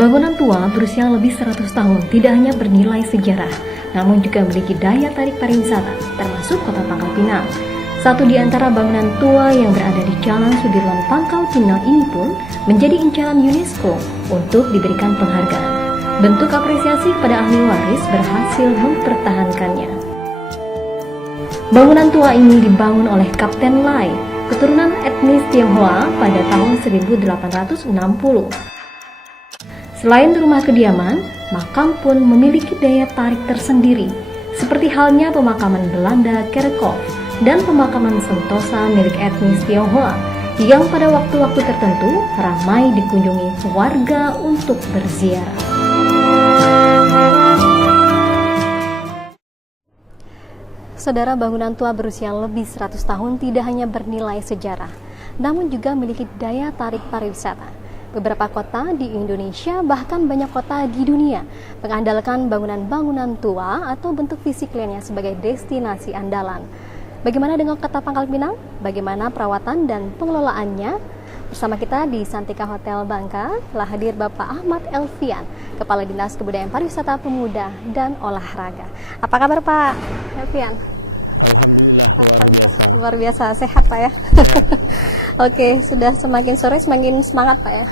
Bangunan tua berusia lebih 100 tahun tidak hanya bernilai sejarah, namun juga memiliki daya tarik pariwisata, termasuk Kota Pangkal Pinang. Satu di antara bangunan tua yang berada di Jalan Sudirman Pangkal Pinang ini pun menjadi incaran UNESCO untuk diberikan penghargaan. Bentuk apresiasi kepada ahli waris berhasil mempertahankannya. Bangunan tua ini dibangun oleh Kapten Lai, keturunan etnis Tionghoa pada tahun 1860. Selain rumah kediaman, makam pun memiliki daya tarik tersendiri, seperti halnya pemakaman Belanda Kerkhof dan pemakaman Sentosa milik etnis Tionghoa, yang pada waktu-waktu tertentu ramai dikunjungi warga untuk berziarah. Saudara, bangunan tua berusia lebih 100 tahun tidak hanya bernilai sejarah, namun juga memiliki daya tarik pariwisata. Beberapa kota di Indonesia, bahkan banyak kota di dunia, mengandalkan bangunan-bangunan tua atau bentuk fisik lainnya sebagai destinasi andalan. Bagaimana dengan Kota Pangkal Pinang? Bagaimana perawatan dan pengelolaannya? Bersama kita di Santika Hotel Bangka telah hadir Bapak Ahmad Elvian, Kepala Dinas Kebudayaan Pariwisata Pemuda dan Olahraga. Apa kabar Pak Elvian? Alhamdulillah, luar biasa, sehat Pak ya. Oke, sudah semakin sore semakin semangat Pak ya.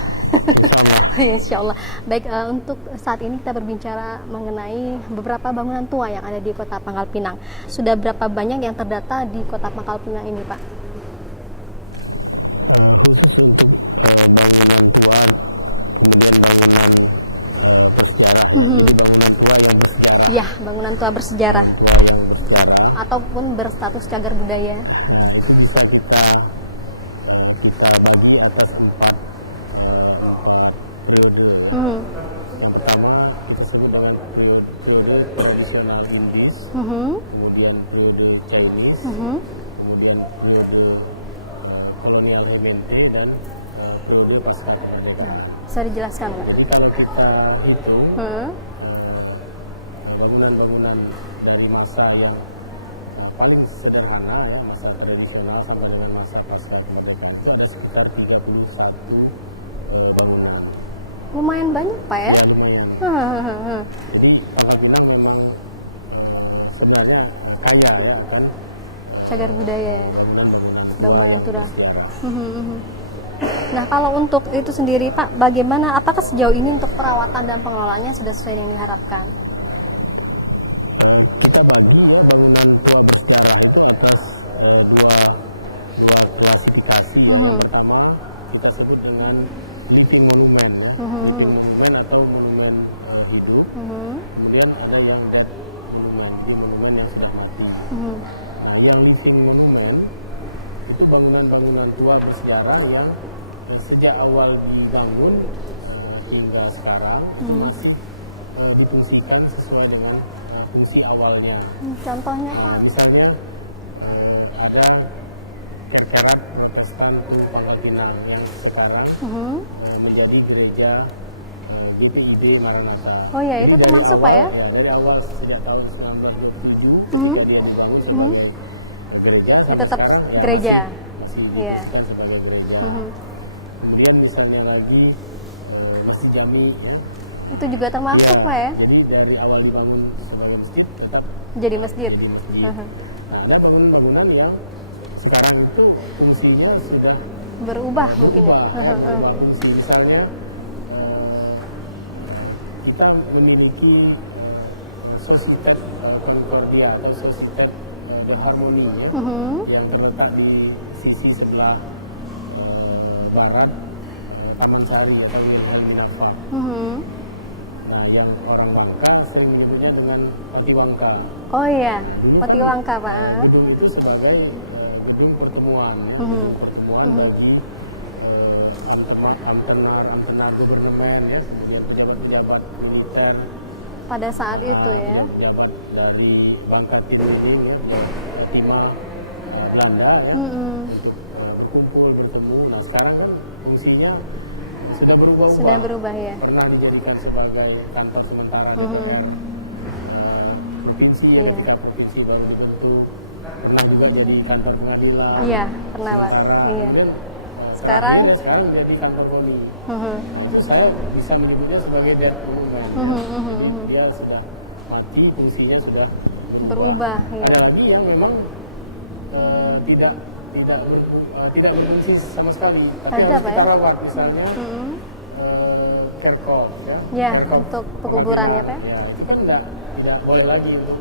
Insya Allah. Baik, untuk saat ini kita berbicara mengenai beberapa bangunan tua yang ada di Kota Pangkal Pinang. Sudah berapa banyak yang terdata di Kota Pangkal Pinang ini Pak? Ya, bangunan tua bersejarah ataupun berstatus cagar budaya. Kemudian periode Chinese, kemudian periode kolonial MNT dan periode pasca kemerdekaan. Bisa dijelaskan Pak? Jadi kalau kita hitung bangunan-bangunan dari masa yang paling sederhana ya, masa tradisional sampai dengan masa pasca kemerdekaan itu ada sekitar 31 bangunan. Lumayan banyak Pak ya? Jadi Pangkal Pinang memang sebenarnya kaya ya kan, cagar budaya ya, bangunan tua. Nah, kalau untuk itu sendiri Pak, bagaimana, apakah sejauh ini untuk perawatan dan pengelolaannya sudah sesuai yang diharapkan? Kita bagi bangunan tua bersejarah itu atas dua klasifikasi. Yang pertama kita sebut dengan living monument ya. Living monument atau monumen hidup. Kemudian ada yang dead monument, monumen yang sudah mati. Yang living monument itu bangunan-bangunan tua bersejarah yang sejak awal dibangun hingga sekarang masih difungsikan sesuai dengan fungsi awalnya. Contohnya Pak? Misalnya ada Kerkerat Protestan Pangkal Pinang yang sekarang menjadi gereja GPIB Maranatha. Oh ya, itu termasuk Pak ya? Dari awal sejak tahun 1927 dia dibangun sebagai gereja, ya, tetap sekarang gereja. masih difungsikan sebagai gereja. Kemudian misalnya lagi Masjid Jami ya. Itu juga termasuk Pak ya? Jadi dari awal dibangun sebagai masjid tetap jadi masjid. Nah, ada bangunan-bangunan yang sekarang itu fungsinya sudah berubah mungkin ya. Berubah fungsi. Misalnya kita memiliki Societat Concordia atau Societat de Harmony ya, yang terletak di sisi sebelah barat Taman Sari atau di Nafar. Nah, yang orang Bangka sering menyebutnya dengan Patiwangka. Oh iya, Patiwangka Pak. Gedung itu sebagai gedung pertemuan ya. Pertemuan bagi antena gubernur ya, pejabat-pejabat militer pada saat itu ya. Pejabat dari Bangka Timur ya, timah Belanda ya, berkumpul bertemu. Nah sekarang kan fungsinya sudah berubah. Sudah berubah ya. Pernah dijadikan sebagai kantor sementara DPR provinsi ya, ketika provinsi baru dibentuk. Pernah juga jadi kantor pengadilan. Iya, pernah Pak. Iya. Kemudian Sekarang menjadi kantor KONI. Itu saya bisa menyebutnya sebagai dead monument. Dia sudah mati, fungsinya sudah berubah. Ada lagi yang memang tidak berfungsi sama sekali, tapi harus kita rawat, misalnya kerkop, kerkop untuk pekuburan ya, Pak. Ya, itu kan tidak boleh lagi untuk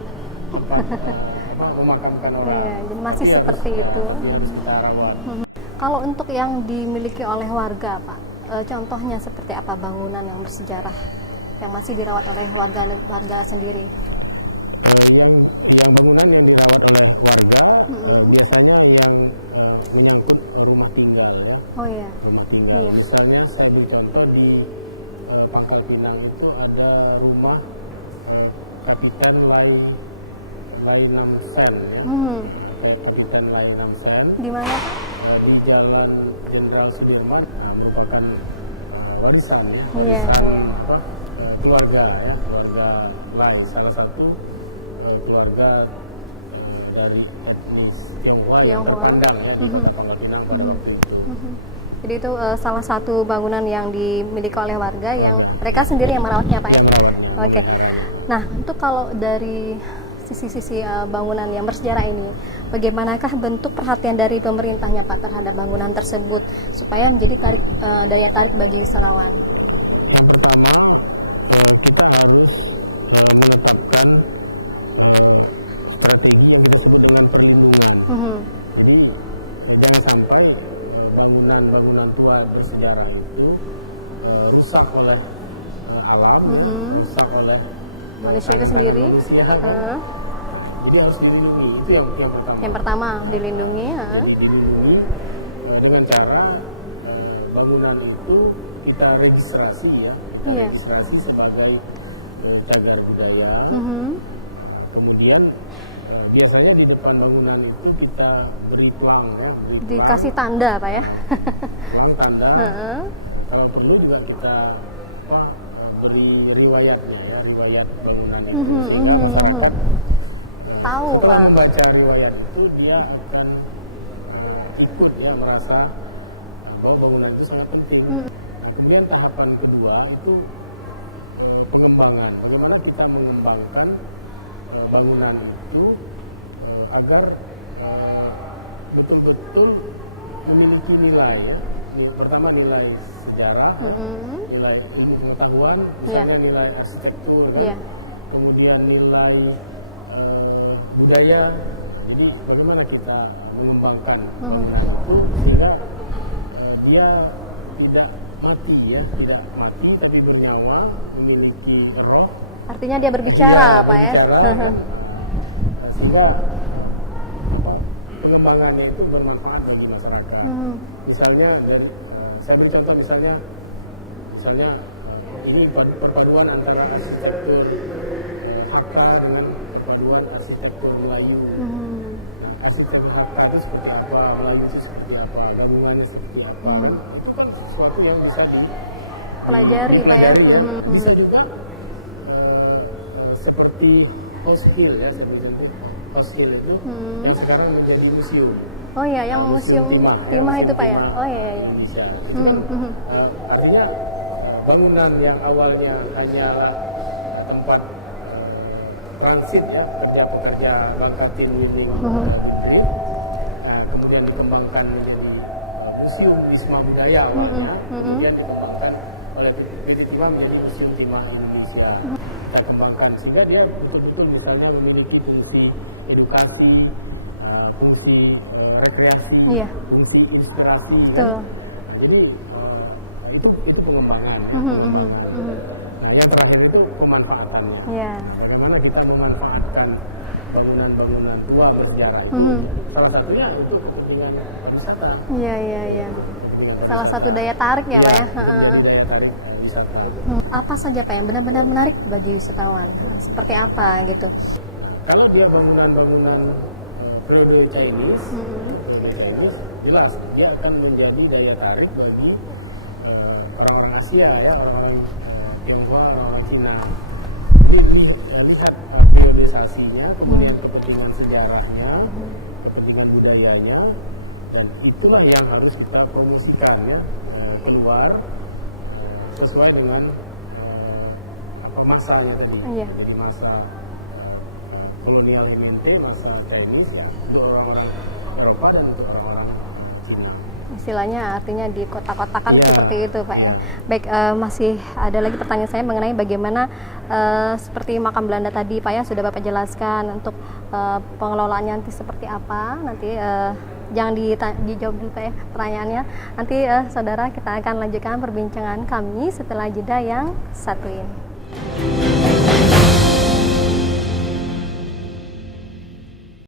memakamkan orang. Jadi masih seperti itu. Harus kita rawat. Kalau untuk yang dimiliki oleh warga, Pak, contohnya seperti apa bangunan yang bersejarah yang masih dirawat oleh warga sendiri? Yang bangunan yang dirawat oleh warga biasanya yang menyangkut rumah tinggal, ya. Oh iya. Rumah tinggal. Misalnya saya beri contoh di Pangkal Pinang itu ada rumah Kapitan Lai Lamsan, ya. Kapitan Lai Lamsan. Di mana? Di Jalan Jenderal Sudirman, merupakan warisan keluarga, ya, keluarga Lai, salah satu keluarga dari etnis Tionghoa yang terpandang, ya, di Kota Pangkal Pinang pada waktu itu. Jadi itu salah satu bangunan yang dimiliki oleh warga yang mereka sendiri yang merawatnya, Pak, ya? Oke. Nah, untuk kalau dari sisi-sisi bangunan yang bersejarah ini, bagaimanakah bentuk perhatian dari pemerintahnya, Pak, terhadap bangunan tersebut supaya menjadi daya tarik bagi wisatawan? Yang pertama, kita harus menetapkan strategi yang disebut dengan perlindungan. Jadi jangan sampai bangunan tua bersejarah itu rusak oleh alam, rusak oleh manusia itu sendiri. Jadi harus dilindungi, itu yang pertama. Yang pertama dilindungi. Dilindungi dengan cara bangunan itu kita registrasi, ya. Registrasi sebagai cagar budaya. Kemudian biasanya di depan bangunan itu kita beri pelang, ya. Dikasih tanda, Pak, ya. Pelang, tanda. Kalau perlu juga kita beri riwayatnya, ya, riwayat bangunan. Sehingga masyarakat tahu, setelah Pak, membaca riwayat itu dia akan ikut, ya, merasa bahwa bangunan itu sangat penting. Nah, kemudian tahapan kedua itu pengembangan. Bagaimana kita mengembangkan bangunan itu agar betul-betul memiliki nilai, ya. Pertama nilai sejarah, nilai ilmu pengetahuan, misalnya nilai arsitektur, kan? Kemudian nilai budaya. Jadi bagaimana kita mengembangkan bangunan itu sehingga dia tidak mati, ya, tidak mati tapi bernyawa, memiliki roh. Artinya dia berbicara, Pak, ya. Sehingga pengembangannya itu bermanfaat bagi masyarakat. Misalnya saya beri contoh, misalnya ini perpaduan antara arsitektur Hakka dengan perpaduan arsitektur Melayu. Arsitektur Hakka itu seperti apa, Melayu itu seperti apa, bangunannya seperti apa, kan itu kan sesuatu yang bisa dipelajari, Pak, ya. Bisa juga seperti Hoshill, ya, seperti Hoshill itu yang sekarang menjadi museum. Oh iya, yang museum Timah itu, Pak, ya. Oh iya. Indonesia. Itu kan artinya bangunan yang awalnya hanyalah tempat transit, ya, pekerja Bangka Tim Living Bukit, kemudian dikembangkan menjadi museum Wisma Budaya awalnya, kemudian dikembangkan oleh PT Timah menjadi Museum Timah Indonesia. Kita kembangkan sehingga dia betul-betul misalnya memiliki fungsi edukasi, fungsi rekreasi, fungsi inspirasi. Betul. Jadi itu pengembangan. Yang terakhir itu pemanfaatannya. Bagaimana kita memanfaatkan bangunan-bangunan tua bersejarah itu. Salah satunya itu kepentingan pariwisata. Iya. Salah satu daya tarik, ya, Pak, ya. Daya tarik wisata. Apa saja, Pak, yang benar-benar menarik bagi wisatawan? Seperti apa gitu? Kalau dia bangunan-bangunan periode Chinese, jelas dia akan menjadi daya tarik bagi orang-orang Asia, ya, orang-orang Tionghoa, orang-orang Cina. Jadi lihat periodisasinya, kemudian kepentingan sejarahnya, kepentingan budayanya, Dan itulah yang harus kita promosikan ya, keluar sesuai dengan masanya tadi. Jadi masa kolonial ini masa Chinese ya, untuk orang-orang Eropa dan untuk orang-orang Cina. Istilahnya artinya di kotak-kotakan seperti itu Pak ya. Baik, masih ada lagi pertanyaan saya mengenai bagaimana seperti makam Belanda tadi Pak ya, sudah Bapak jelaskan untuk pengelolaannya nanti seperti apa. Nanti jangan dijawab dulu Pak ya pertanyaannya. Nanti saudara, kita akan lanjutkan perbincangan kami setelah jeda yang satu ini.